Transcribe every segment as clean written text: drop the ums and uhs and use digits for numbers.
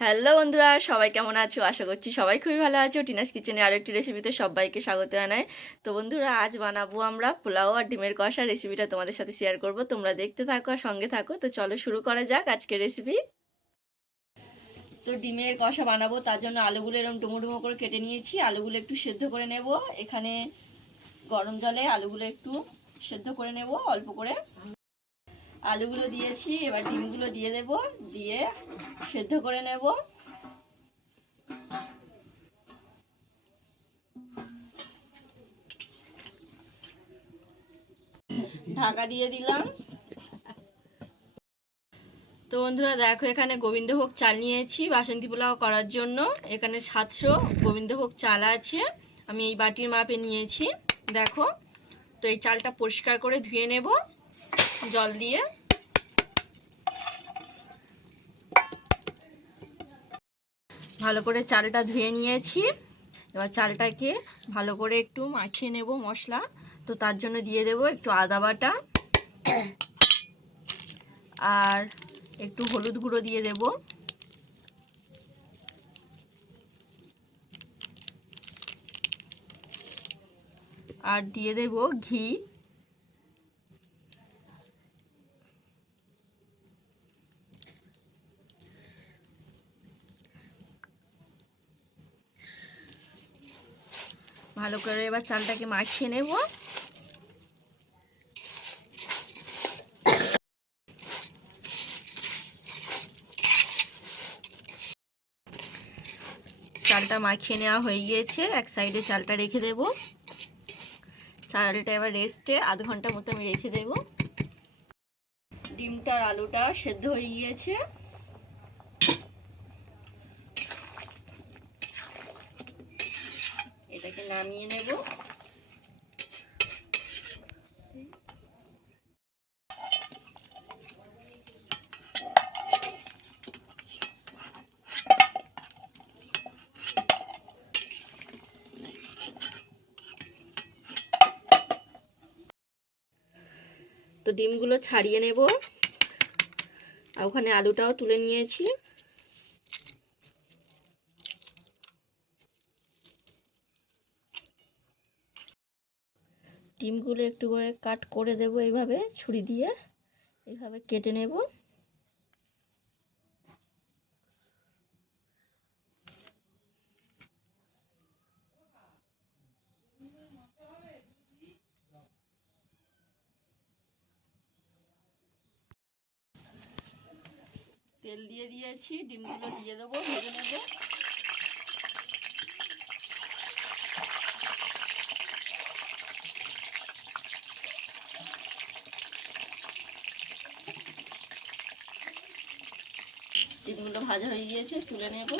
Hello বন্ধুরা, সবাই কেমন আছো? আশা করছি সবাই খুবই ভালো আছো। টিনাস কিচেনে আরও একটি রেসিপিতে সবাইকে স্বাগত জানাই। তো বন্ধুরা, আজ বানাবো আমরা পোলাও আর ডিমের কষা। রেসিপিটা তোমাদের সাথে শেয়ার করব, তোমরা দেখতে থাকো আর সঙ্গে থাকো। তো চলো শুরু করা যাক আজকের রেসিপি। তো ডিমের কষা বানাবো, তার জন্য আলুগুলো এরকম ডুমো ডুমো করে কেটে নিয়েছি। আলুগুলো একটু সেদ্ধ করে নেব। এখানে গরম জলে আলুগুলো একটু সেদ্ধ করে নেব অল্প করে। আলুগুলো দিয়েছি, এবার ডিমগুলো দিয়ে দেব, দিয়ে সেদ্ধ করে নেব। ঢাকা দিয়ে দিলাম। তো বন্ধুরা দেখো, এখানে গোবিন্দভোগ চাল নিয়েছি বাসন্তী পোলাও করার জন্য। এখানে 700 গোবিন্দভোগ চাল আছে, আমি এই বাটির মাপে নিয়েছি। দেখো, তো এই চালটা পরিষ্কার করে ধুয়ে নেব জল দিয়ে। ভালো করে চালটা ধুয়ে নিয়েছি। এবার চালটাকে ভালো করে একটু মাখিয়ে নেব মশলা। তো তার জন্য দিয়ে দেব একটু আদা বাটা আর একটু হলুদ গুঁড়ো দিয়ে দেব। আর দিয়ে দেব ঘি। ভালো করে এবার চালটাকে মাখিয়ে নেব। চালটা মাখিয়ে নেওয়া হয়ে গিয়েছে, এক সাইডে চালটা রেখে দেব। চালটা এবার রেস্টে আধ ঘন্টা মতো আমি রেখে দেব। ডিমটা আর আলুটা সেদ্ধ হয়ে গিয়েছে। এটাকে নামিয়ে নেব। তো ডিমগুলো ছাড়িয়ে নেব, আর ওখানে আলুটাও তুলে নিয়েছি। ডিমগুলো একটু করে কাট করে দেব, এইভাবে ছুরি দিয়ে এইভাবে কেটে নেব। তেল দিয়ে দিয়েছি, ডিমগুলো দিয়ে দেবো, ভেজে নেব। ডিমগুলো ভাজা হয়ে গিয়েছে, তুলে নেব।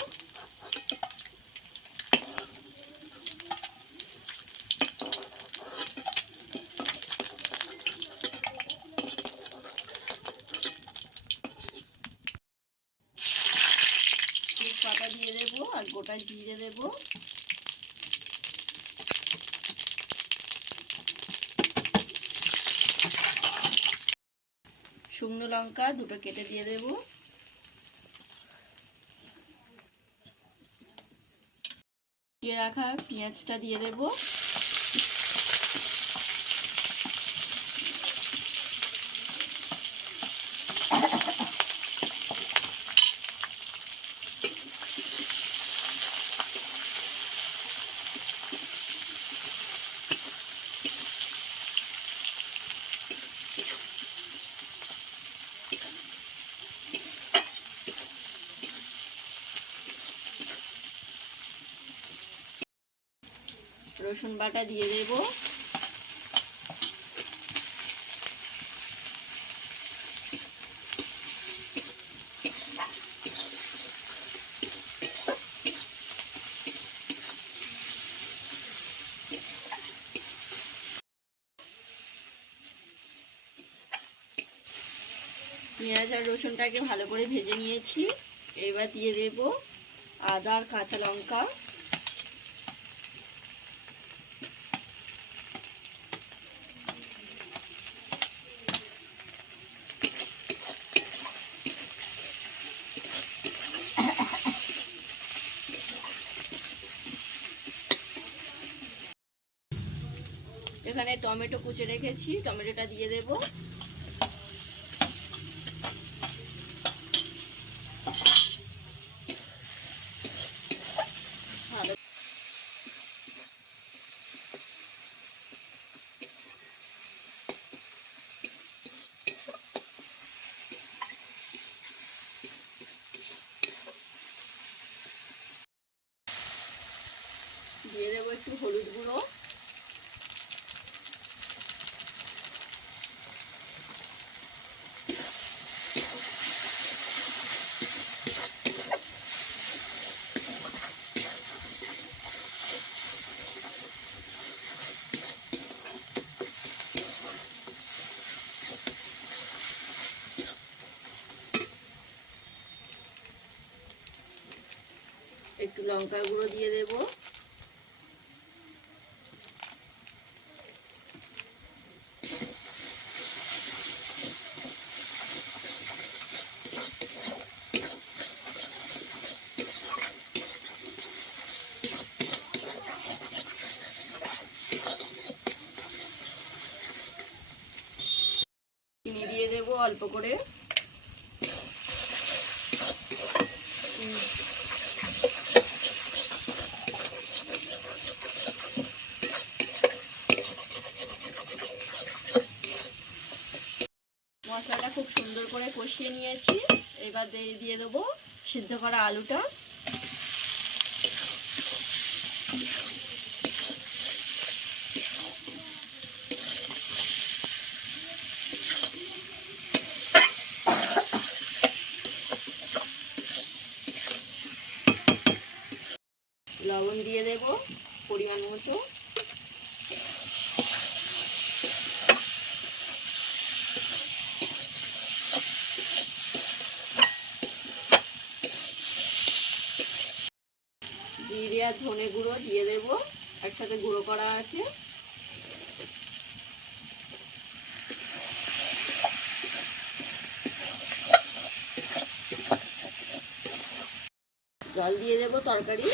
তেজপাতা দিয়ে দেবো আর গোটা জিরে দেবো। শুকনো লঙ্কা দুটো কেটে দিয়ে দেবো। কুচিয়ে রাখা পেঁয়াজটা দিয়ে দেবো। রসুন বাটা দিয়ে দেব। পেঁয়াজ আর রসুনটাকে ভালো করে ভেজে নিয়েছি। এবার দিয়ে দেব আদা আর কাঁচা লঙ্কা। এখানে টমেটো কুচে রেখেছি, টমেটোটা দিয়ে দেব। দিয়ে দেবো একটু হলুদ গুঁড়ো, একটু লঙ্কার গুঁড়ো দিয়ে দেব, চিনি দিয়ে দেব অল্প করে। মশলাটা খুব সুন্দর করে কষিয়ে নিয়েছি। এবার দিয়ে দেবো সিদ্ধ করা আলুটা। লবণ দিয়ে দেব পরিমাণ মতো। জিরে আর ধনে গুঁড়ো দিয়ে দেব, একসাথে গুঁড়ো করা আছে। জল দিয়ে দেব তরকারি।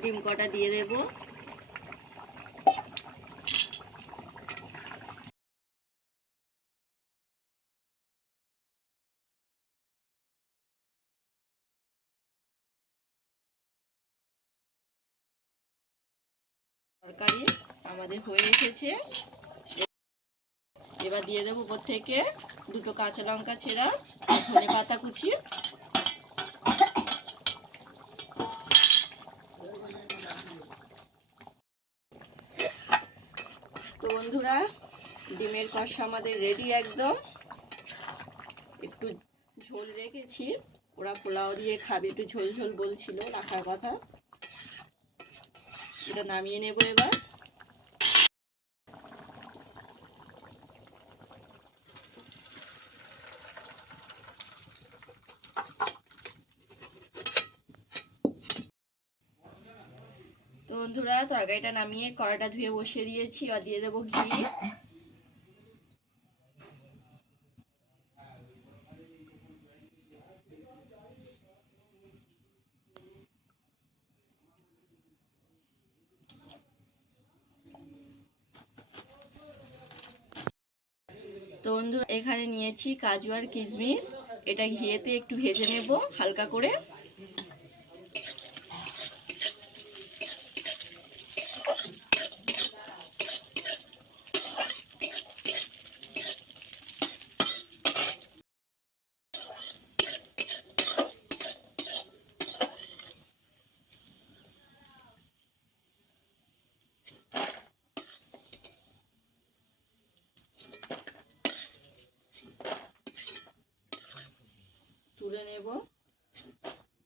ডিম কটা দিয়ে দেব। তরকারি আমাদের হয়ে এসেছে। এবার দিয়ে দেবো উপর থেকে দুটো কাঁচা লঙ্কা ছেঁড়া, ধনে পাতা কুচি। তো বন্ধুরা, ডিমের কষা আমাদের রেডি একদম। একটু ঝোল রেখেছি, ওরা পোলাও দিয়ে খাবে, একটু ঝোল ঝোল বলছিল, রাখার কথা। এটা নামিয়ে নেব এবার। তো বন্ধুরা, তরকারিটা নামিয়ে কড়াটা ধুয়ে বসিয়ে দিয়েছি। আর দিয়ে দেবো ঘি। তো বন্ধুরা, এখানে নিয়েছি কাজু আর কিশমিশ। এটা ঘিয়েতে একটু ভেজে নেব হালকা করে। তুলে নেব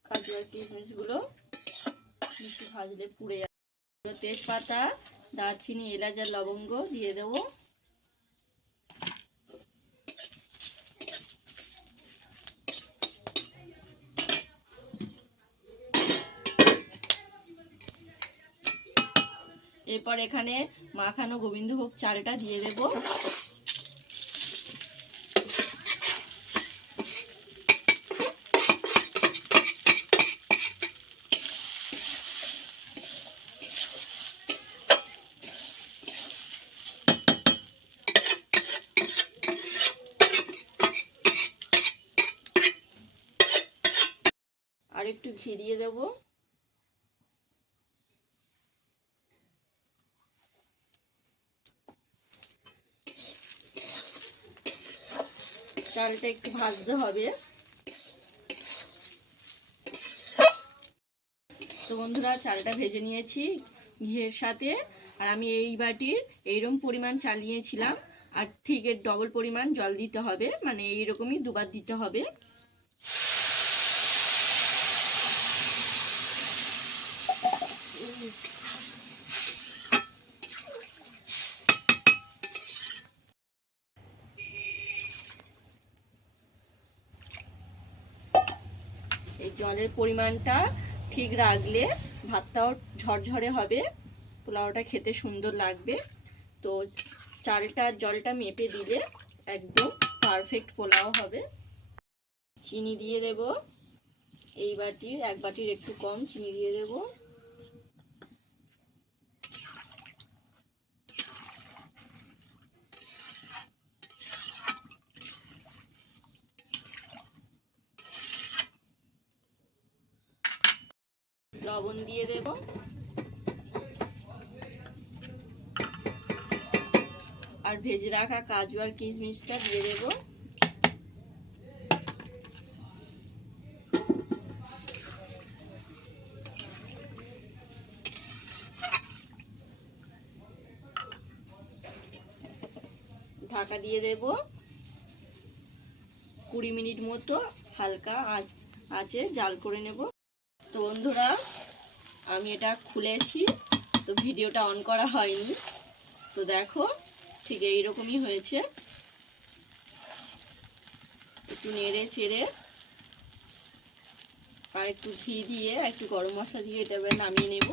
কাজু আর কিশমিশ গুলো, একটু ভাজলে পুড়ে যাবে। তেজপাতা, দারচিনি, এলাচ আর লবঙ্গ দিয়ে দেবো। এরপর এখানে মাখানো গোবিন্দভোগ চালটা দিয়ে দেব। আর একটু ঘি দিয়ে দেবো। চালটা একটু ভাজতে হবে। তো বন্ধুরা, চালটা ভেজে নিয়েছি ঘিয়ের সাথে। আর আমি এই বাটির এইরকম পরিমাণ চাল নিয়েছিলাম, আর ঠিক এর ডবল পরিমাণ জল দিতে হবে, মানে এইরকমই দুবার দিতে হবে। এই জলের পরিমাণটা ঠিক রাখলে ভাতটাও ঝরঝরে হবে, পোলাওটা খেতে সুন্দর লাগবে। তো চালটা জলটা মেপে দিলে একদম পারফেক্ট পোলাও হবে। চিনি দিয়ে দেব, এই বাটির এক বাটির একটু কম চিনি দিয়ে দেব। লবণ দিয়ে দেব। আর ভেজে রাখা কাজু আর কিশমিশটা দিয়ে দেব। ঢাকা দিয়ে দেব। 20 মিনিট মতো হালকা আঁচে জাল করে নেব। তো বন্ধুরা, আমি এটা খুলেছি, তো ভিডিওটা অন করা হয়নি। তো দেখো, ঠিক এইরকমই হয়েছে। একটু নেড়ে চেড়ে আর একটু ঘি দিয়ে একটু গরম মশলা দিয়ে এটা এবার নামিয়ে নেব।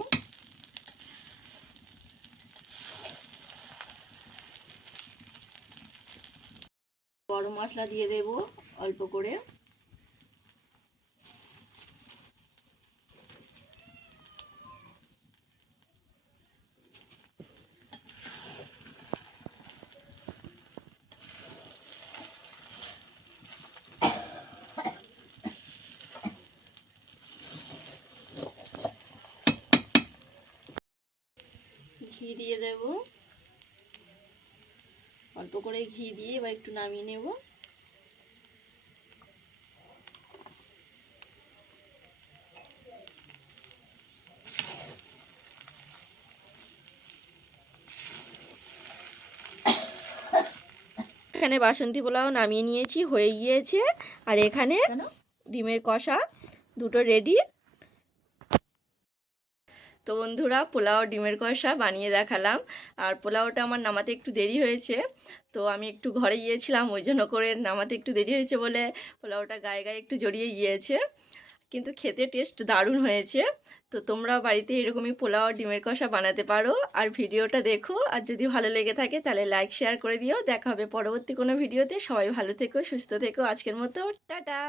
গরম মশলা দিয়ে দেব অল্প করে। ঘি দিয়ে দেব, অল্প করে ঘি দিয়ে এবার একটু নামিয়ে নেব। এখানে বাসন্তী পোলাও নামিয়ে নিয়েছি, হয়ে গিয়েছে। আর এখানে ডিমের কষা দুটো রেডি। তো বন্ধুরা, পোলাও ডিমের কষা বানিয়ে দেখালাম। আর পোলাওটা আমার নামাতে একটু দেরি হয়েছে, তো আমি একটু ঘরে গিয়েছিলাম, ওই জন্য করে নামাতে একটু দেরি হয়েছে বলে পোলাওটা গায়ে গায়ে একটু জড়িয়ে গিয়েছে, কিন্তু খেতে টেস্ট দারুণ হয়েছে। তো তোমরা বাড়িতে এরকমই পোলাও ডিমের কষা বানাতে পারো। আর ভিডিওটা দেখো, আর যদি ভালো লেগে থাকে তাহলে লাইক শেয়ার করে দিও। দেখা হবে পরবর্তী কোনো ভিডিওতে। সবাই ভালো থেকো, সুস্থ থেকো। আজকের মতো টাটা।